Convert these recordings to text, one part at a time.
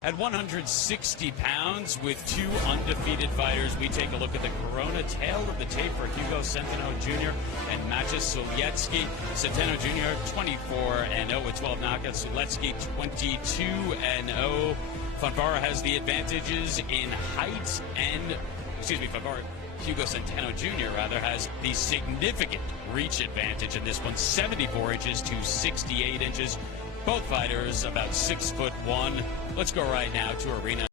At 160 pounds, with two undefeated fighters, we take a look at the Corona tail of the tape for Hugo Centeno Jr. and Maciej Sulecki. Centeno Jr. 24-0 with 12 knockouts. Sulecki 22-0. Fonfara has the advantages in height and, Hugo Centeno Jr. has the significant reach advantage in this one, 74 inches to 68 inches. Both fighters about 6'1". Let's go right now to arena.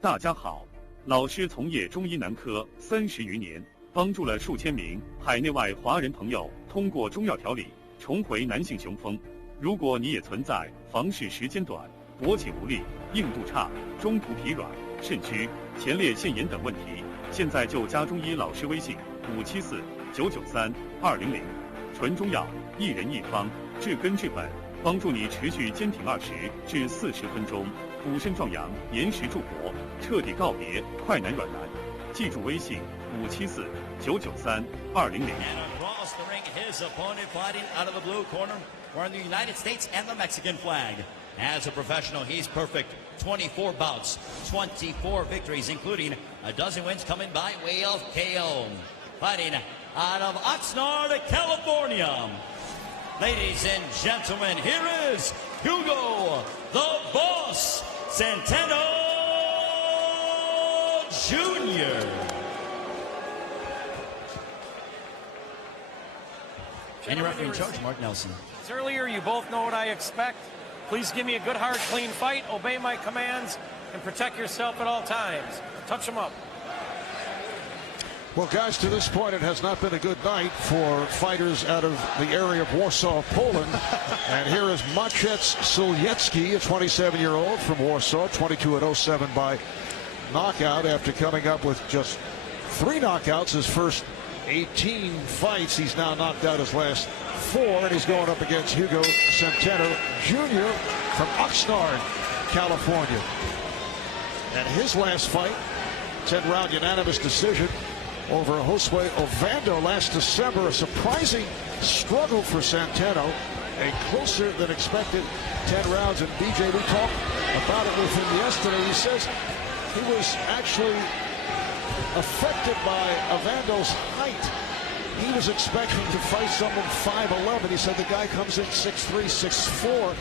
大家好，老师从业中医男科30余年，帮助了数千名海内外华人朋友通过中药调理重回男性雄风。如果你也存在房事时间短、勃起无力、硬度差、中途疲软、肾虚、前列腺炎等问题，现在就加中医老师微信574-993-200，纯中药，一人一方，治根治本。帮助你持续坚挺20至40分钟，补肾壮阳，延时助勃，彻底告别快男软男。记住微信574-993-200。And across the ring, his opponent fighting out of the blue corner, wearing the United States and the Mexican flag. As a professional, he's perfect. 24 bouts, 24 victories, including a dozen wins coming by way of KO. Fighting out of Oxnard, California. Ladies and gentlemen, here is Hugo, the Boss, Centeno Jr. And your referee in charge, Mark Nelson. Earlier, you both know what I expect. Please give me a good, hard, clean fight, obey my commands, and protect yourself at all times. Touch them up. Well, guys, to this point, it has not been a good night for fighters out of the area of Warsaw, Poland. And here is Maciej Sulecki, a 27-year-old from Warsaw, 22-07 by knockout after coming up with just 3 knockouts his first 18 fights. He's now knocked out his last 4, and he's going up against Hugo Centeno Jr. from Oxnard, California. And his last fight, 10-round unanimous decision over Josue Ovando last December. A surprising struggle for Centeno, a closer than expected 10 rounds. And BJ, we talked about it with him yesterday. He says he was actually affected by Ovando's height. He was expecting to fight someone 5'11". He said the guy comes in 6'3", 6'4".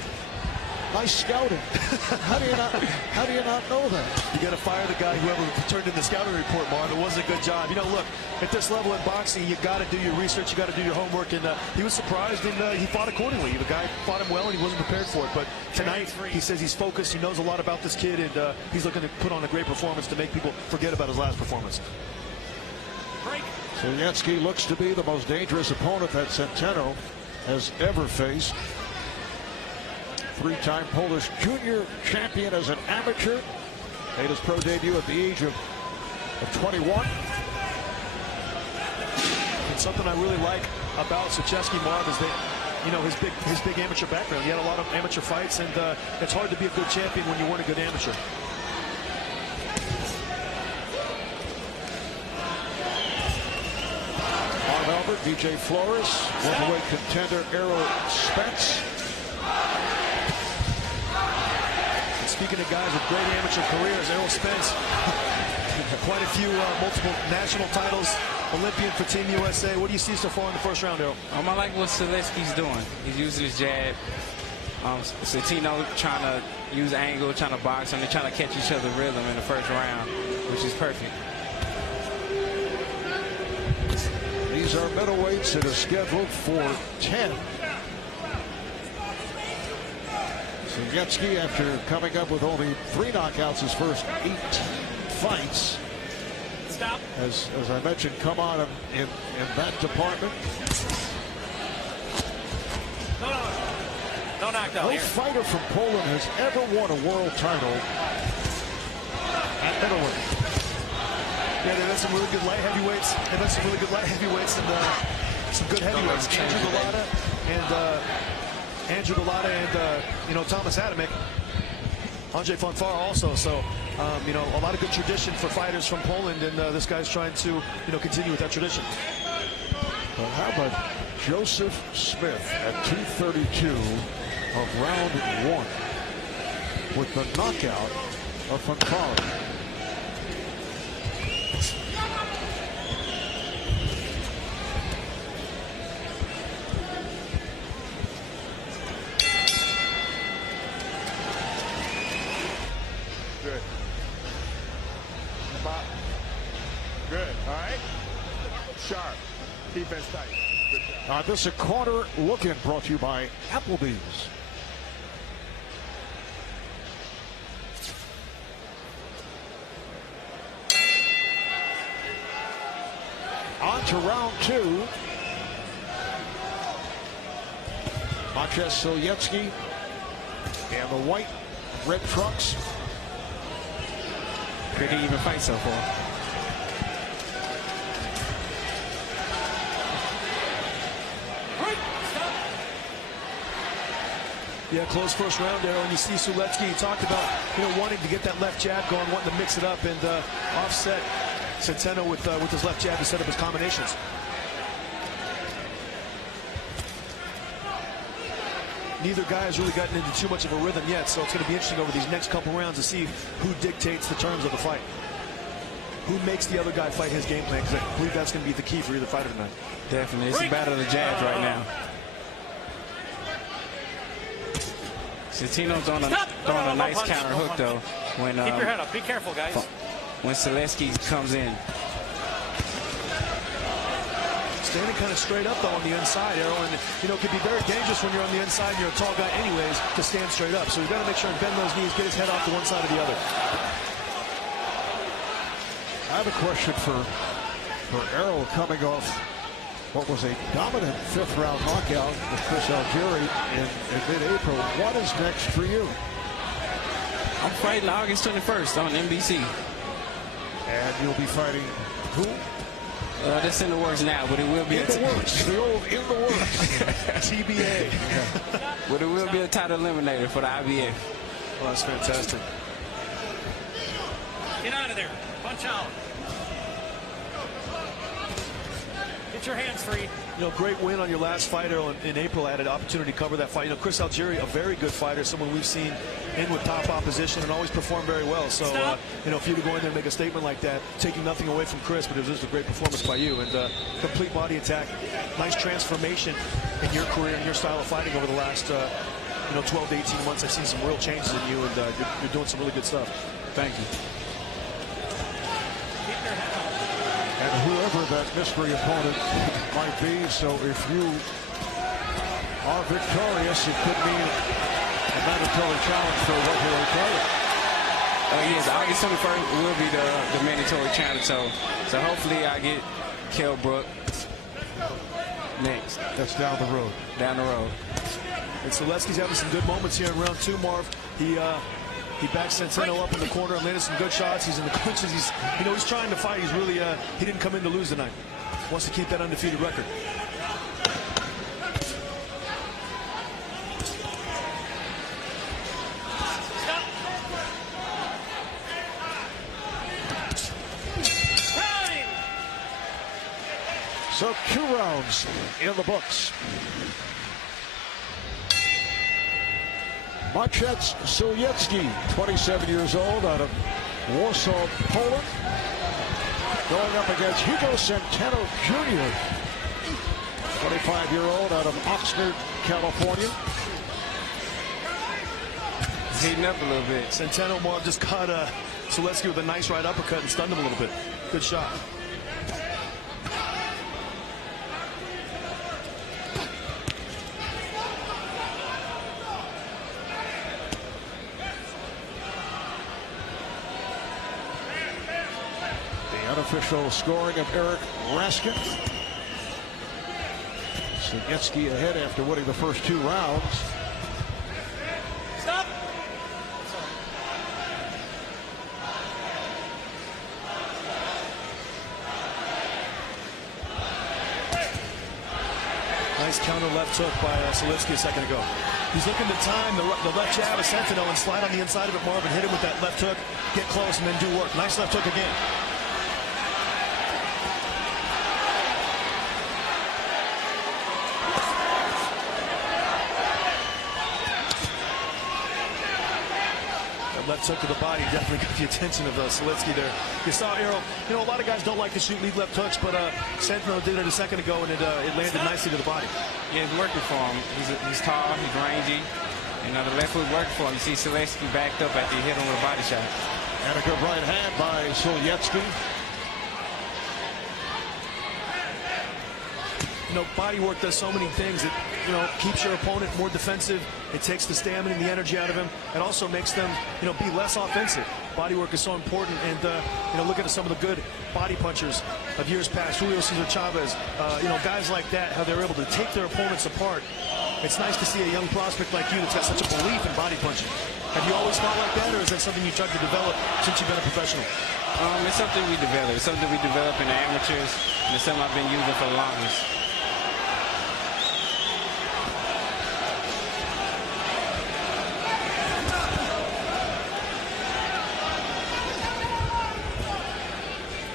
Nice scouting. How do you not know that? You got to fire the guy, whoever turned in the scouting report, Marv. It wasn't a good job. You know, look, at this level in boxing, you got to do your research, you got to do your homework, and he was surprised, and he fought accordingly. The guy fought him well, and he wasn't prepared for it. But tonight, he says he's focused, he knows a lot about this kid, and he's looking to put on a great performance to make people forget about his last performance. Sulecki looks to be the most dangerous opponent that Centeno has ever faced. 3-time Polish junior champion as an amateur. Made his pro debut at the age of 21. And something I really like about Sulecki, Marv, is that, you know, his big amateur background. He had a lot of amateur fights, and it's hard to be a good champion when you weren't a good amateur. Marv Albert, DJ Flores, welterweight contender Errol Spence. Speaking of guys with great amateur careers, Errol Spence, quite a few multiple national titles, Olympian for Team USA. What do you see so far in the first round, Errol? I like what Sulecki's doing. He's using his jab. Centeno trying to use angle, trying to box, and they're trying to catch each other's rhythm in the first round, which is perfect. These are middleweights that are scheduled for 10. Sulecki, after coming up with only 3 knockouts his first 18 fights, as I mentioned, come on in that department. No knockdown. No fighter from Poland has ever won a world title at middleweight. Yeah, they've had some really good light heavyweights. They've had some really good light heavyweights and some good heavyweights. Andrew Galata and you know, Thomas Adamek, Andrzej Fonfara also. So you know, a lot of good tradition for fighters from Poland, and this guy's trying to, you know, continue with that tradition. Well, how about Joseph Smith at 232 of round 1? with the knockout of Fontana. Good. Good. All right. Sharp. Defense tight. Good job. This is a corner look-in brought to you by Applebee's. On to round two. Maciej Sowiecki and the white red trucks. Pretty even fight so far. Yeah, close first round there, and you see Sowiecki. He talked about wanting to get that left jab going, wanting to mix it up and offset Centeno with his left jab to set up his combinations. Neither guy has really gotten into too much of a rhythm yet, so it's going to be interesting over these next couple rounds to see who dictates the terms of the fight. Who makes the other guy fight his game plan, because I believe that's going to be the key for either fighter tonight. Definitely. It's a battle of the jabs right now. Centeno's throwing a nice counter hook, though. When, keep your head up. Be careful, guys. When Sowiecki comes in. Standing kind of straight up, though, on the inside, Errol. And, it can be very dangerous when you're on the inside and you're a tall guy anyways to stand straight up. So you've got to make sure and bend those knees, get his head off to one side or the other. I have a question for Errol, coming off what was a dominant fifth-round knockout with Chris Algieri in mid-April. What is next for you? I'm fighting August 21st on NBC. And you'll be fighting who? That's in the works now, but it will be in the works. The old in the works. TBA. But it will be a title eliminator for the IBF. Well, that's fantastic. Get out of there. Punch out. Get your hands free. Great win on your last fight, Errol. In April, I had an opportunity to cover that fight. Chris Algieri, a very good fighter, someone we've seen in with top opposition and always performed very well. So, for you to go in there and make a statement like that, taking nothing away from Chris, but it was just a great performance by you. And complete body attack, nice transformation in your career and your style of fighting over the last, 12 to 18 months. I've seen some real changes in you, and you're doing some really good stuff. Thank you. And whoever that mystery opponent might be, so if you are victorious, it could mean a mandatory challenge for a welterweight title. Yes, August 21st will be the mandatory challenge, so hopefully I get Kell Brook next. That's down the road. Down the road. And Sowiecki's having some good moments here in round two, Marv. He backs Centeno up in the corner and landed some good shots. He's in the clinches. He's trying to fight. He's really, he didn't come in to lose tonight. Wants to keep that undefeated record. So 2 rounds in the books. Maciej Sowiecki, 27 years old, out of Warsaw, Poland, going up against Hugo Centeno Jr., 25-year-old out of Oxnard, California. He's heating up a little bit. Centeno, Marv, just caught Sowiecki with a nice right uppercut and stunned him a little bit. Good shot. Unofficial scoring of Eric Raskin. Sowiecki ahead after winning the first 2 rounds. Stop. Nice counter left hook by Sowiecki a second ago. He's looking to time the left jab of Centeno and slide on the inside of it, Marvin. Hit him with that left hook, get close, and then do work. Nice left hook again. That left hook to the body definitely got the attention of Seletsky there. You saw Errol. You know, a lot of guys don't like to shoot lead left hooks, but Sentinel did it a second ago, and it landed nicely to the body. Yeah, it's working for him. He's tall, he's rangy. You know, the left hook worked for him. You see Seletsky backed up after he hit him with a body shot. And a good right hand by Solyetsky. You know, body work does so many things. It, you know, keeps your opponent more defensive. It takes the stamina and the energy out of him. It also makes them, you know, be less offensive. Body work is so important. And, you know, look at some of the good body punchers of years past. Julio Cesar Chavez, you know, guys like that, how they're able to take their opponents apart. It's nice to see a young prospect like you that's got such a belief in body punching. Have you always fought like that, or is that something you tried to develop since you've been a professional? It's something we develop. It's something we develop in the amateurs, and it's something I've been using for the longest.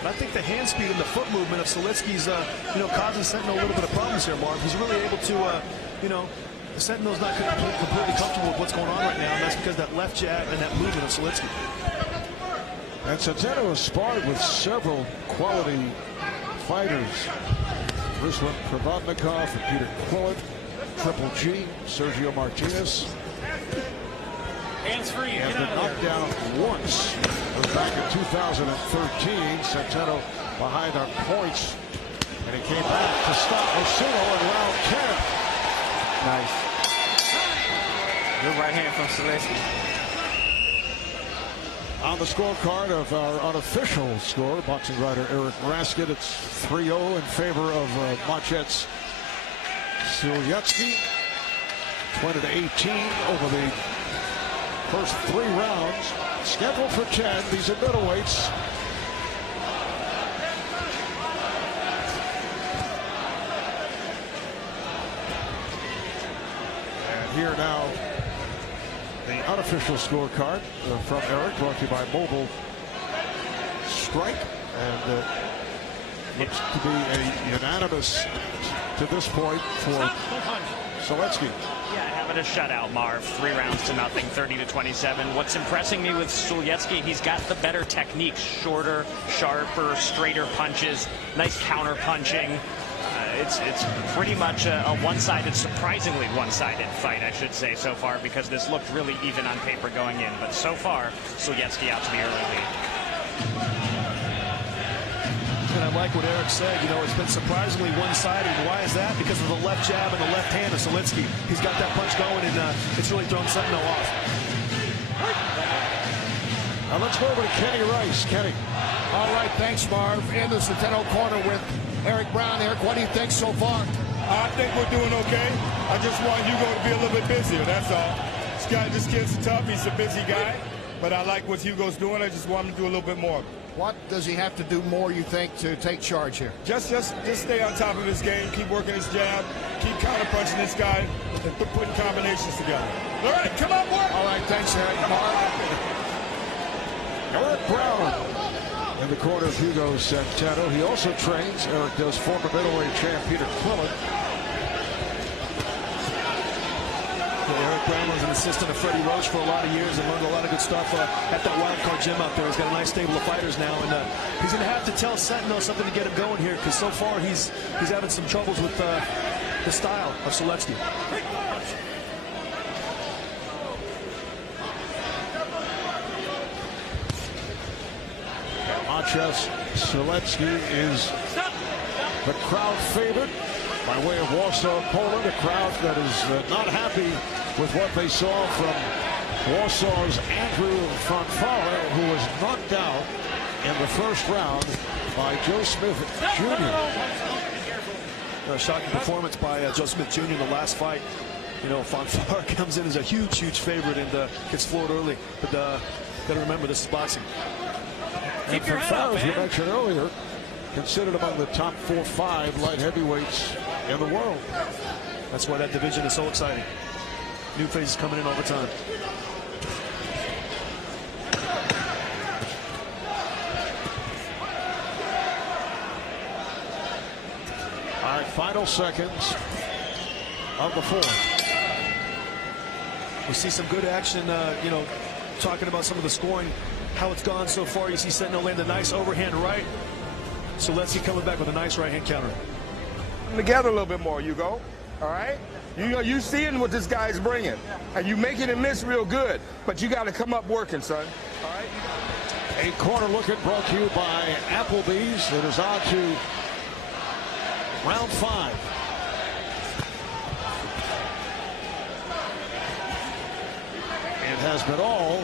But I think the hand speed and the foot movement of Seletsky's, you know, causing Sentinel a little bit of problems here, Marv. He's really able to, you know, the Sentinel's not completely comfortable with what's going on right now, and that's because that left jab and that movement of Seletsky. And Centeno has sparred with several quality fighters. Ruslan Krivotnikov and Peter Quillin, Triple G, Sergio Martinez. Hands free. And been knocked down once. It was back in 2013. Centeno behind on points. And he came back to stop Osuno in round 10. Nice. Good right hand from Seletsky. On the scorecard of our unofficial score, boxing writer Eric Raskin, it's 3-0 in favor of Machet Solyetsky. 20-18 over the first 3 rounds. Scheduled for 10. These are middleweights. And here now, the unofficial scorecard from Eric, brought to you by Mobile Strike, and looks to be a unanimous to this point for Seletsky. Yeah, having a shutout, Marv. 3 rounds to nothing, 30-27. What's impressing me with Solyetsky, he's got the better technique, shorter, sharper, straighter punches, nice counter punching. It's pretty much a one-sided, surprisingly one-sided fight, I should say, so far, because this looked really even on paper going in. But so far, Solyetsky out to the early lead. And I like what Eric said. You know, it's been surprisingly one-sided. Why is that? Because of the left jab and the left hand of Seletsky. He's got that punch going, and it's really thrown Sentinel off. Now let's go over to Kenny Rice. Kenny. All right, thanks, Marv. In the Centeno corner with Eric Brown. Eric, what do you think so far? I think we're doing okay. I just want Hugo to be a little bit busier, that's all. This kid's tough, he's a busy guy, but I like what Hugo's doing. I just want him to do a little bit more. What does he have to do more, you think, to take charge here? Just stay on top of his game, keep working his jab, keep counter-punching this guy, and putting combinations together. All right, come on, work! All right, thanks, Eric. Marv. Eric Brown in the corner of Hugo Centeno. He also trains, Eric does, former middleweight champ Peter Quillin. Eric Brown was an assistant of Freddie Roach for a lot of years and learned a lot of good stuff at that wild card gym out there. He's got a nice stable of fighters now, and he's going to have to tell Sentinel something to get him going here, because so far he's having some troubles with the style of Seletsky. Machet Seletsky is the crowd favorite by way of Warsaw, Poland, a crowd that is not happy with what they saw from Warsaw's Andrew Fanfare, who was knocked out in the first round by Joe Smith Jr. A shocking performance by Joe Smith Jr. in the last fight. You know, Fanfare comes in as a huge favorite and gets floored early. But got to remember, this is boxing. And Fanfare, as you mentioned earlier, considered among the top 4-5 light heavyweights in the world. That's why that division is so exciting. New faces coming in all the time. All right, final seconds of the fourth. We see some good action, you know, talking about some of the scoring, how it's gone so far. You see Sentinel land a nice overhand right. So let's see coming back with a nice right hand counter. Together a little bit more, Hugo. All right? You seeing what this guy's bringing. And you making him miss real good. But you got to come up working, son. All right? A corner look at brought to you by Applebee's. It is on to round 5. It has been all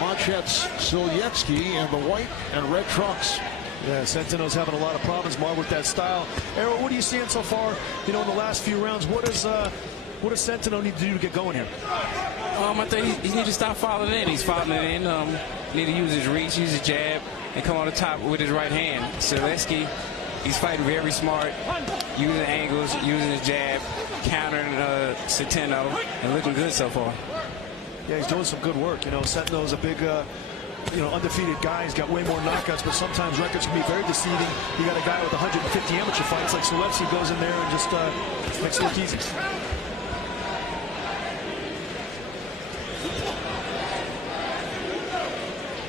Machet's Solyetsky and the white and red trunks. Yeah, Centeno's having a lot of problems, Marv, with that style. Errol, what are you seeing so far, in the last few rounds? What does Centeno need to do to get going here? I think he needs to stop following in. He's following in. Need to use his reach, use his jab, and come on the top with his right hand. Solyetsky, he's fighting very smart, using angles, using his jab, countering Centeno, and looking good so far. Yeah, he's doing some good work. Centeno's a big, undefeated guy. He's got way more knockouts, but sometimes records can be very deceiving. You got a guy with 150 amateur fights like Solyetsky goes in there and just makes it look easy.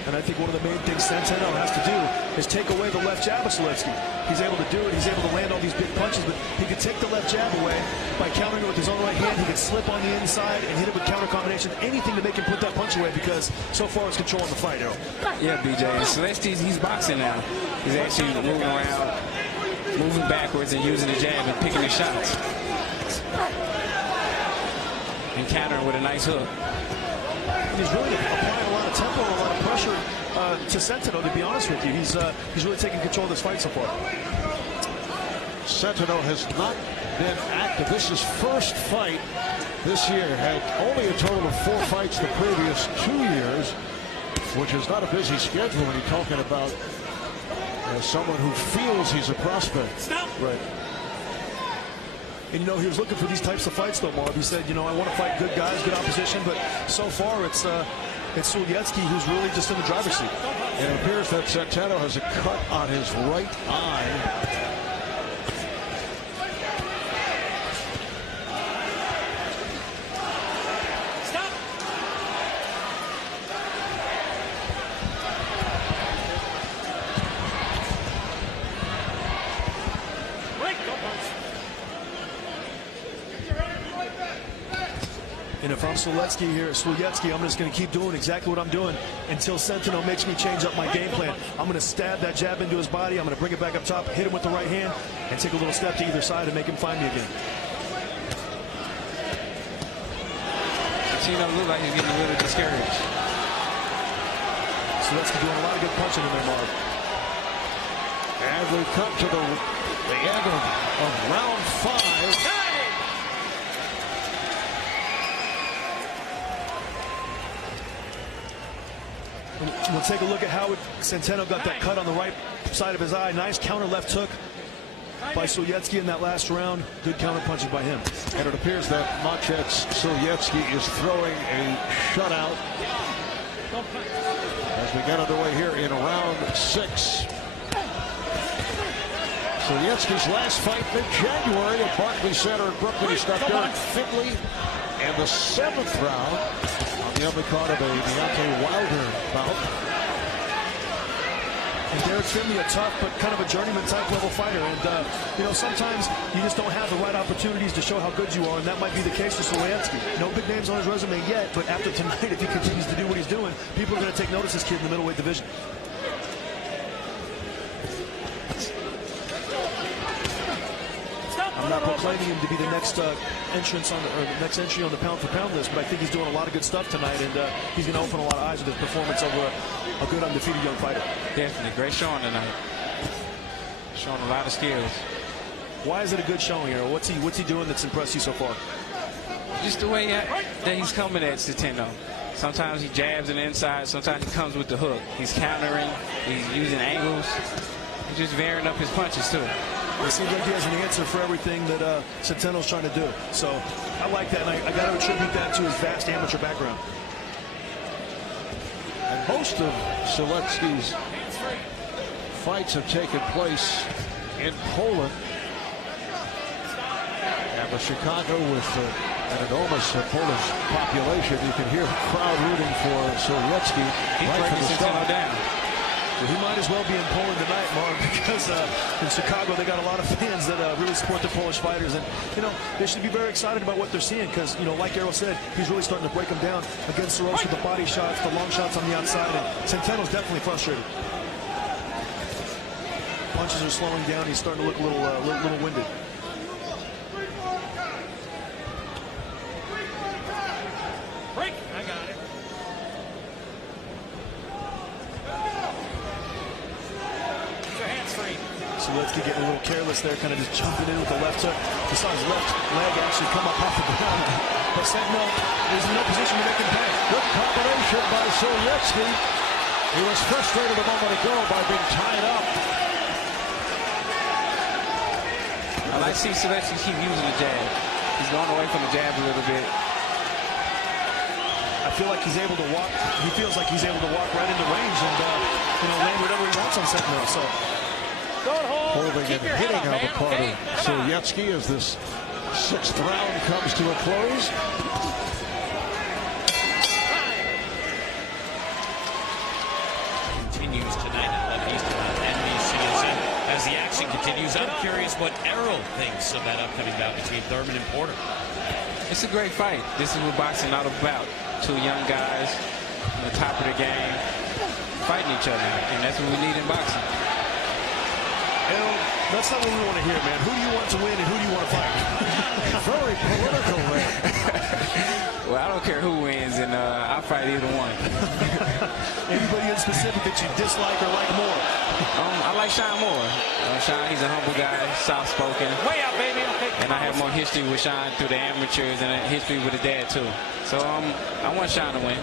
And I think one of the main things Centeno has to do is take away the left jab of Solyetsky. He's able to do it. He's able to land all these big punches, but he can take the left jab away by countering it with his own right hand. He can slip on the inside and hit it with counter combinations, anything to make him put that punch away, because so far it's controlling the fight, Errol. Yeah, BJ. Solyetsky's, he's boxing now. He's actually moving around, moving backwards and using the jab and picking his shots. And countering with a nice hook. He's really applying a lot of tempo and a lot of pressure to Centeno, to be honest with you. He's really taking control of this fight so far. Centeno has not been active. This is first fight this year. Had only a total of 4 fights the previous 2 years, which is not a busy schedule when you're talking about someone who feels he's a prospect. Stop. Right. And he was looking for these types of fights, though, Marv. He said, I want to fight good guys, good opposition, but so far it's Solyetsky who's really just in the driver's seat. And it appears that Centeno has a cut on his right eye. And if I'm Solyetsky, I'm just going to keep doing exactly what I'm doing until Centeno makes me change up my game plan. I'm going to stab that jab into his body. I'm going to bring it back up top, hit him with the right hand, and take a little step to either side and make him find me again. Centeno looks like he's getting a little discouraged. Solyetsky doing a lot of good punching in there, Marv. And we come to the end of round 5. We'll take a look at how Centeno got that cut on the right side of his eye. Nice counter left hook by Solyetsky in that last round. Good counter punches by him. And it appears that Machet's Solyetsky is throwing a shutout as we get underway here in round 6. Solyetsky's last fight mid-January at Barclays Center in Brooklyn. He stopped Derek Finley in the 7th round on the undercard of a Deontay Wilder bout. And Derek Finley, a tough but kind of a journeyman type level fighter. And, sometimes you just don't have the right opportunities to show how good you are, and that might be the case for Solyetsky. No big names on his resume yet, but after tonight, if he continues to do what he's doing, people are going to take notice of this kid in the middleweight division. I'm not proclaiming him to be the next entrance on the next entry on the pound-for-pound list, but I think he's doing a lot of good stuff tonight, and he's going to open a lot of eyes with his performance over a good undefeated young fighter. Definitely, great showing tonight. Showing a lot of skills. Why is it a good showing here? What's he doing that's impressed you so far? Just the way that he's coming at Centeno. Sometimes he jabs on the inside. Sometimes he comes with the hook. He's countering. He's using angles. He's just varying up his punches too. It seems like he has an answer for everything that Centeno's trying to do. So I like that, and I got to attribute that to his vast amateur background. And most of Solyetsky's fights have taken place in Poland. And Chicago with an enormous Polish population. You can hear the crowd rooting for Sowiecki right from the start. Down. Well, he might as well be in Poland tonight, Mark, because in Chicago they got a lot of fans that really support the Polish fighters, and they should be very excited about what they're seeing, because like Errol said, he's really starting to break them down against Soros with the body shots, the long shots on the outside, and Centeno's definitely frustrated. Punches are slowing down. He's starting to look a little winded. Break. I got it. Get your hands free. Sowiecki getting a little careless there, kind of just jumping in with the left hook. You saw his left leg actually come up off the ground. But Sentinel is in no position to make him pay. Good combination by Sowiecki. He was frustrated a moment ago by being tied up. I like to see Sowiecki keep using the jab. He's going away from the jab a little bit. I feel like he's able to walk. He feels like he's able to walk right into range and land whatever he wants on Sentinel. So holding and hitting on the part of Sowiecki as this 6th round comes to a close. Continues tonight at 11 Eastern on NBC. As the action continues, I'm curious what Errol thinks of that upcoming bout between Thurman and Porter. It's a great fight. This is what boxing all about. Two young guys on the top of the game fighting each other, and that's what we need in boxing. That's not what we want to hear, man. Who do you want to win and who do you want to fight? Very political, man. Well, I don't care who wins, and I'll fight either one. Anybody in specific that you dislike or like more? I like Sean more. Sean, he's a humble guy, soft-spoken. Way out, baby. Okay. And I have more history with Sean through the amateurs and a history with his dad, too. So I want Sean to win.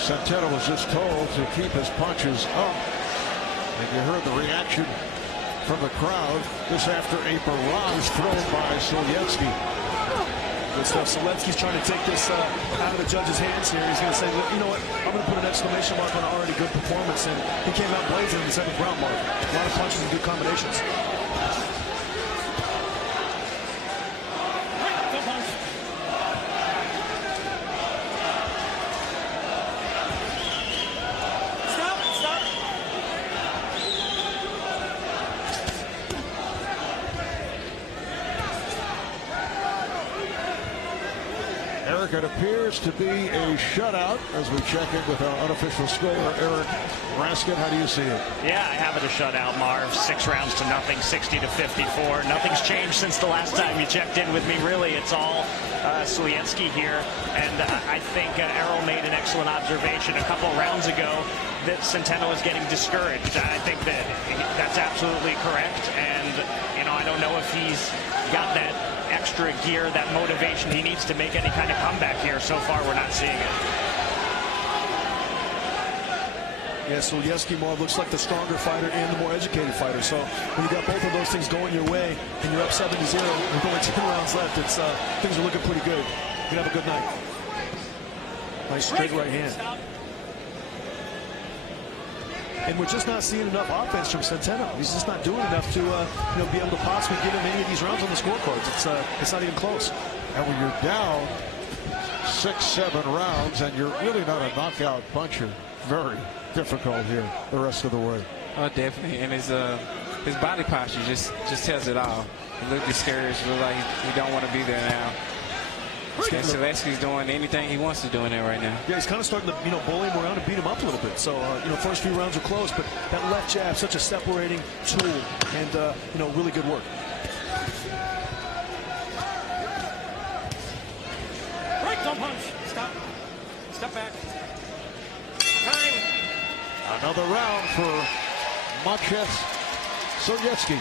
Centeno was just told to keep his punches up. And you heard the reaction from the crowd just after a barrage thrown by Sowiecki. Good stuff. Sowiecki's trying to take this out of the judge's hands here. He's going to say, you know what, I'm going to put an exclamation mark on an already good performance. And he came out blazing in the 7th round, Mark. A lot of punches and good combinations. It appears to be a shutout as we check in with our unofficial scorer, Eric Raskin. How do you see it? Yeah, I have it a shutout, Marv. 6 rounds to nothing, 60-54. Nothing's changed since the last time you checked in with me. Really, it's all Sowiecki here. And I think Errol made an excellent observation a couple rounds ago that Centeno is getting discouraged. I think that that's absolutely correct. And, I don't know if he's got that extra gear, that motivation he needs to make any kind of comeback here. So far, we're not seeing it. Yeah, Sowiecki, Marv, looks like the stronger fighter and the more educated fighter. So when you got both of those things going your way and you're up 7-0 with only 10 rounds left, things are looking pretty good. You can have a good night. Nice straight right hand. And we're just not seeing enough offense from Centeno. He's just not doing enough to be able to possibly give him any of these rounds on the scorecards. It's not even close. And when you're down 6-7 rounds and you're really not a knockout puncher, very difficult here the rest of the way. Oh, definitely. And his body posture just tells it all. He looked discouraged. Looked like he don't want to be there now. And Sowiecki's doing anything he wants to do in there right now. Yeah, he's kind of starting to, bully him around and beat him up a little bit. So, first few rounds are close, but that left jab, such a separating tool, and, really good work. Break, don't punch. Stop. Step back. Time. Another round for Maciej Sowiecki.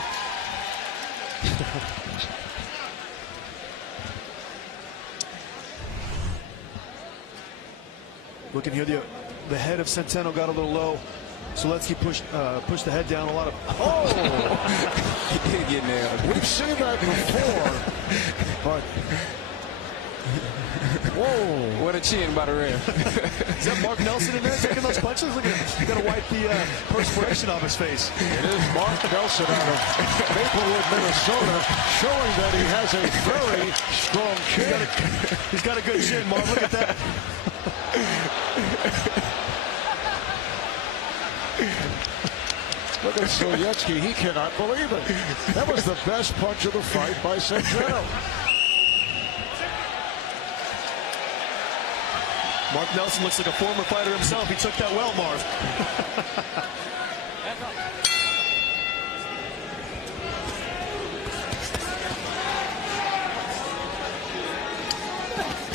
Looking here, the head of Centeno got a little low. Sowiecki pushed the head down a lot of. Oh! He did get nailed. We've seen that before, but Whoa. What a chin by the ref. Is that Mark Nelson in there taking those punches? Look at him. He's got to wipe the perspiration off his face. It is Mark Nelson out of Maplewood, Minnesota, showing that he has a very strong chin. He's got a good chin, Mark. Look at that. Look at Soyetsky. He cannot believe it. That was the best punch of the fight by Centeno. Mark Nelson looks like a former fighter himself. He took that well, Marv.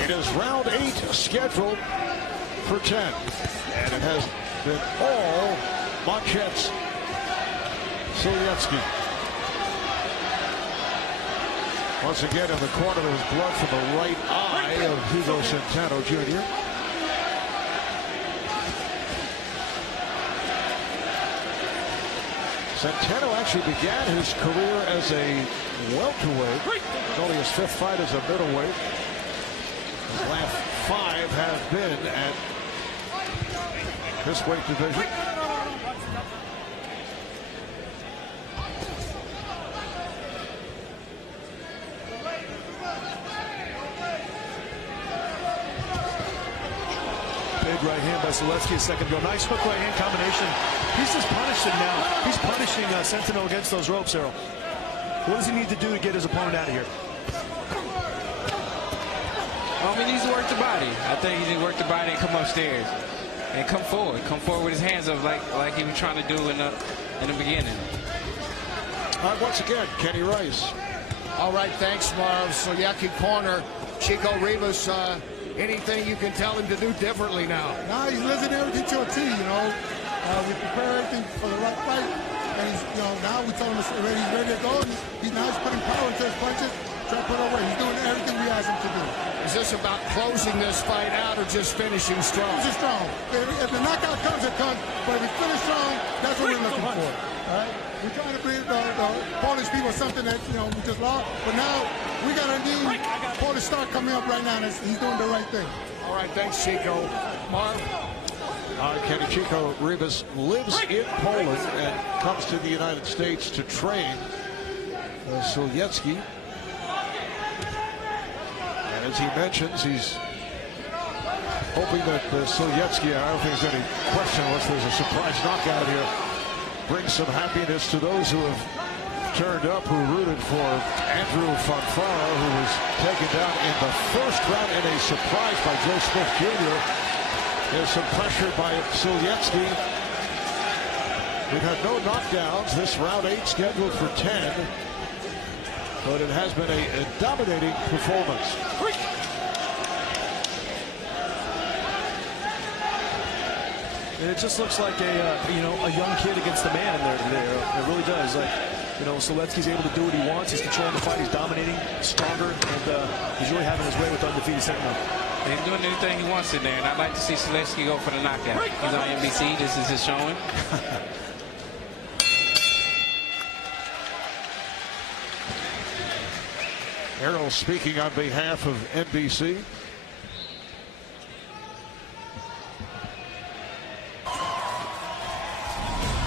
It is round 8 scheduled for 10. And it has been all Machet's Soyetsky. Once again in the corner, there was blood from the right eye of Hugo Centeno Jr. Centeno actually began his career as a welterweight. It's only his 5th fight as a middleweight. His last 5 have been at this weight division. Big right hand by Soyetsky a second ago. Nice hook right hand combination. He's just punishing now. He's punishing Centeno against those ropes, Errol. What does he need to do to get his opponent out of here? He needs to work the body. I think he needs to work the body and come upstairs and come forward. Come forward with his hands up like he was trying to do in the beginning. All right, once again, Kenny Rice. All right, thanks, Marv. Soyetsky corner. Chico Rivas, anything you can tell him to do differently now? Now he's listening to everything to a T, you know. We prepare everything for the right fight. And he's, now we told him he's ready to go. He's putting power into his punches, trying to put away. He's doing everything we asked him to do. Is this about closing this fight out or just finishing strong? Finishing strong. If the knockout comes, it comes. But if we finish strong, that's what we're looking for. All right? We're trying to bring the Polish people something that, we just lost. But now we got a new Polish star coming up right now, and he's doing the right thing. All right, thanks, Chico. Marv? Kenny Chico Rivas lives in Poland and comes to the United States to train Soyetsky. And as he mentions, he's hoping that Soyetsky, I don't think there's any question unless there's a surprise knockout here, brings some happiness to those who have turned up, who rooted for Andrew Fonfara, who was taken down in the first round in a surprise by Joe Smith Jr. There's some pressure by Soyetsky. We've had no knockdowns. This round 8 scheduled for 10. But it has been a dominating performance. And it just looks like a young kid against the man in there. It really does. Like, Soyetsky's able to do what he wants. He's controlling the fight. He's dominating, stronger, and he's really having his way with undefeated Centeno. He's doing anything he wants in there, and I'd like to see Soyetsky go for the knockout. He's on NBC. This is his showing. Errol speaking on behalf of NBC.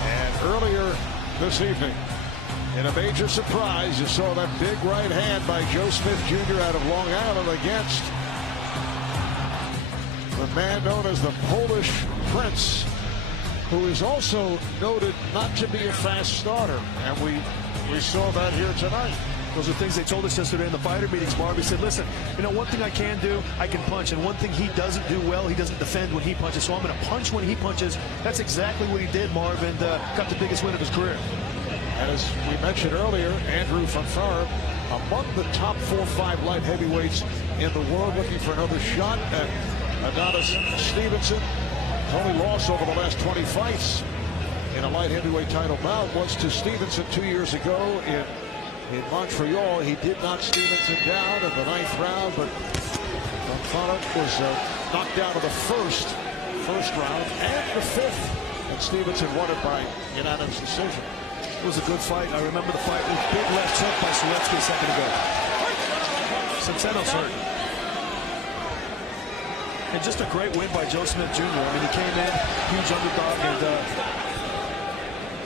And earlier this evening, in a major surprise, you saw that big right hand by Joe Smith Jr. out of Long Island against the man known as the Polish Prince, who is also noted not to be a fast starter. And we saw that here tonight. Those are things they told us yesterday in the fighter meetings, Marv. He said, listen, one thing I can do, I can punch. And one thing he doesn't do well, he doesn't defend when he punches. So I'm going to punch when he punches. That's exactly what he did, Marv, and got the biggest win of his career. And as we mentioned earlier, Andrew Fonfara, among the top 4-5 light heavyweights in the world, looking for another shot at Adonis Stevenson. His only loss over the last 20 fights in a light heavyweight title bout was to Stevenson 2 years ago in Montreal. He did knock Stevenson down in the 9th round, but Fonfara was knocked out of the first round and the 5th, and Stevenson won it by unanimous decision. It was a good fight. I remember the fight with big left hook by Soyetsky a second ago. Centeno's hurt. And just a great win by Joe Smith Jr. I mean, he came in, huge underdog,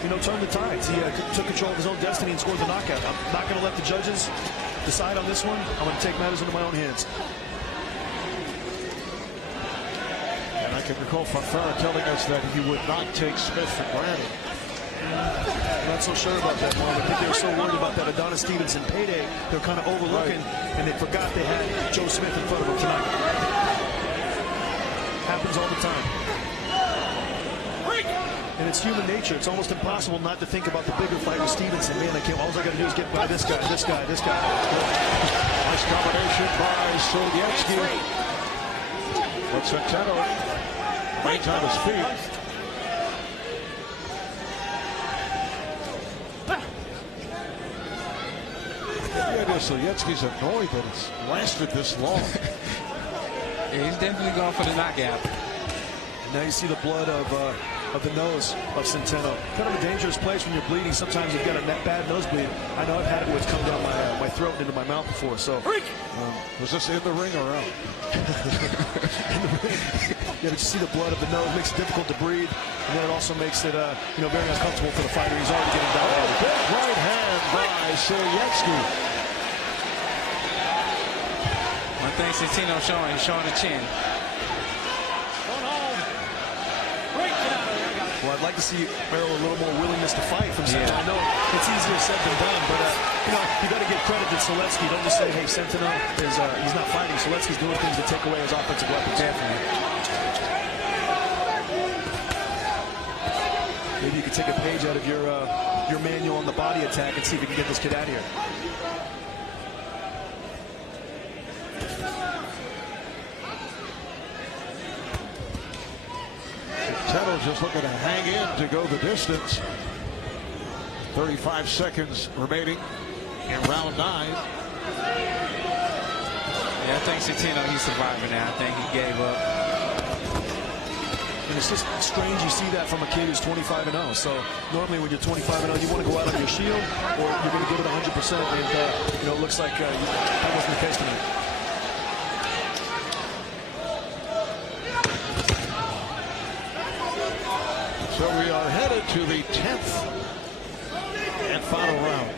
and turned the tides. He took control of his own destiny and scored the knockout. I'm not going to let the judges decide on this one. I'm going to take matters into my own hands. And I can recall Fanfara telling us that he would not take Smith for granted. I'm not so sure about that, Marv. I think they were so worried about that Adonis Stevenson payday, they were kind of overlooking, and they forgot they had Joe Smith in front of them tonight. Happens all the time. And it's human nature. It's almost impossible not to think about the bigger fight with Stevenson. Man, all I got to do is get by this guy, this guy, this guy. Nice combination by Soyetsky. But Centeno remains on his feet. Soyetsky's annoyed that it's lasted this long. Yeah, he's definitely going for the knockout. And now you see the blood of the nose of Centeno. Kind of a dangerous place when you're bleeding. Sometimes you've got a bad nosebleed. I know I've had it where it's come down my throat and into my mouth before. So was this in the ring or out? In the ring. Yeah, but you see the blood of the nose. Makes it difficult to breathe, and then it also makes it very uncomfortable for the fighter. He's already getting down. Oh, big right hand by Soyetsky. One thing Centeno showing, he's showing the chin. Well, I'd like to see Barrow a little more willingness to fight from Centeno. Yeah. I know it's easier said than done, but you got to give credit to Solecki. Don't just say, hey, Centeno is he's not fighting. Solecki's doing things to take away his offensive weapons. Definitely. Maybe you could take a page out of your manual on the body attack and see if you can get this kid out of here. Centeno just looking to hang in to go the distance. 35 seconds remaining in round 9. Yeah, I think Centeno, he's surviving now. I think he gave up. And it's just strange you see that from a kid who's 25-0. So normally when you're 25-0, you want to go out on your shield, or you're going to give it 100%. And it looks like that wasn't the case tonight. So we are headed to the 10th and final round.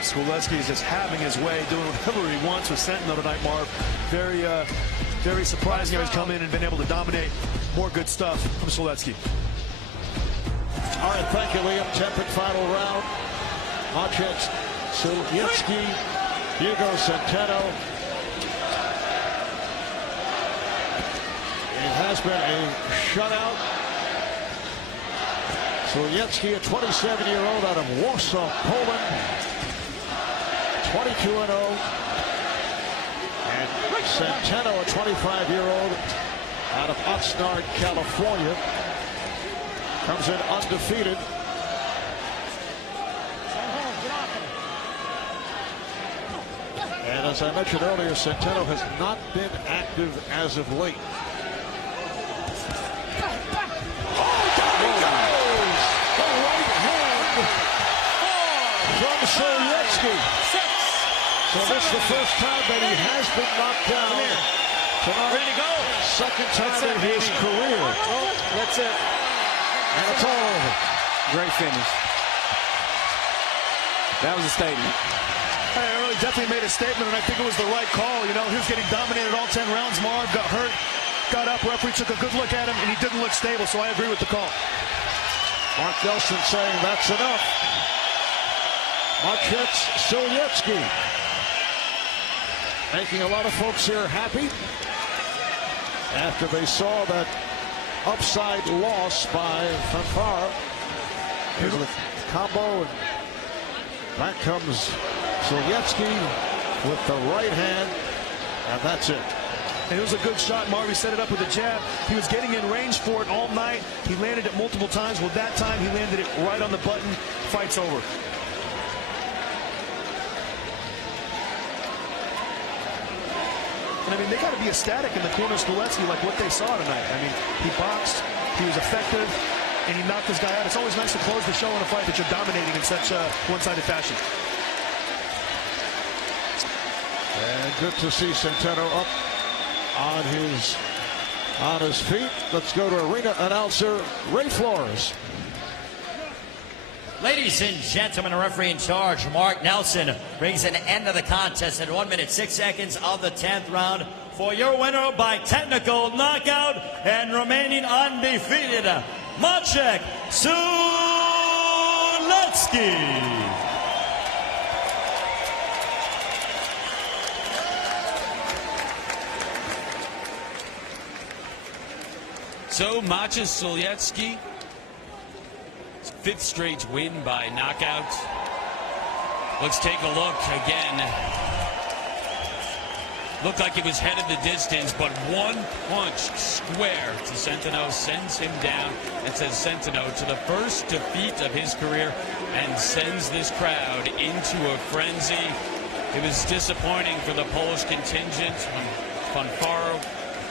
Solecki is just having his way, doing whatever he wants with Centeno tonight, Marv. Very surprising how he's come in and been able to dominate. More good stuff from Solecki. All right, thank you, Liam. 10th and final round. Maciej Solecki, Hugo Centeno. It has been a shutout. Solecki, a 27-year-old out of Warsaw, Poland. 22-0. And Centeno, a 25-year-old out of Oxnard, California. Comes in undefeated. And as I mentioned earlier, Centeno has not been active as of late. From Solecki. So this is the first time that he has been knocked down. Tonight, ready to go. Second time in his career. Oh, that's it. And it's all over. Great finish. That was a statement. Hey, really definitely made a statement, and I think it was the right call. He was getting dominated all 10 rounds. Marv got hurt, got up. Referee took a good look at him, and he didn't look stable, so I agree with the call. Mark Nelson saying that's enough. Maciej Solecki making a lot of folks here happy after they saw that upside loss by Fanfara. Here's the combo, and back comes Solecki with the right hand, and that's it. And it was a good shot. Marvy set it up with a jab. He was getting in range for it all night. He landed it multiple times. Well, that time he landed it right on the button. Fight's over. And I mean, they got to be ecstatic in the corner of Solecki like what they saw tonight. I mean, he boxed, he was effective, and he knocked this guy out. It's always nice to close the show in a fight that you're dominating in such a one-sided fashion. And good to see Centeno up on his feet. Let's go to arena announcer Ray Flores. Ladies and gentlemen, the referee in charge, Mark Nelson, brings an end to the contest at 1 minute 6 seconds of the 10th round. For your winner by technical knockout and remaining undefeated, Maciej Sulecki. So Maciej Sulecki, fifth straight win by knockout. Let's take a look again. Looked like he was headed the distance, but one punch square to Centeno sends him down and says Centeno to the first defeat of his career and sends this crowd into a frenzy. It was disappointing for the Polish contingent when Fanfaro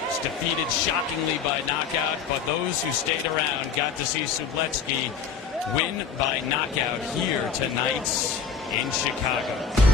was defeated shockingly by knockout, but those who stayed around got to see Sulecki win by knockout here tonight in Chicago.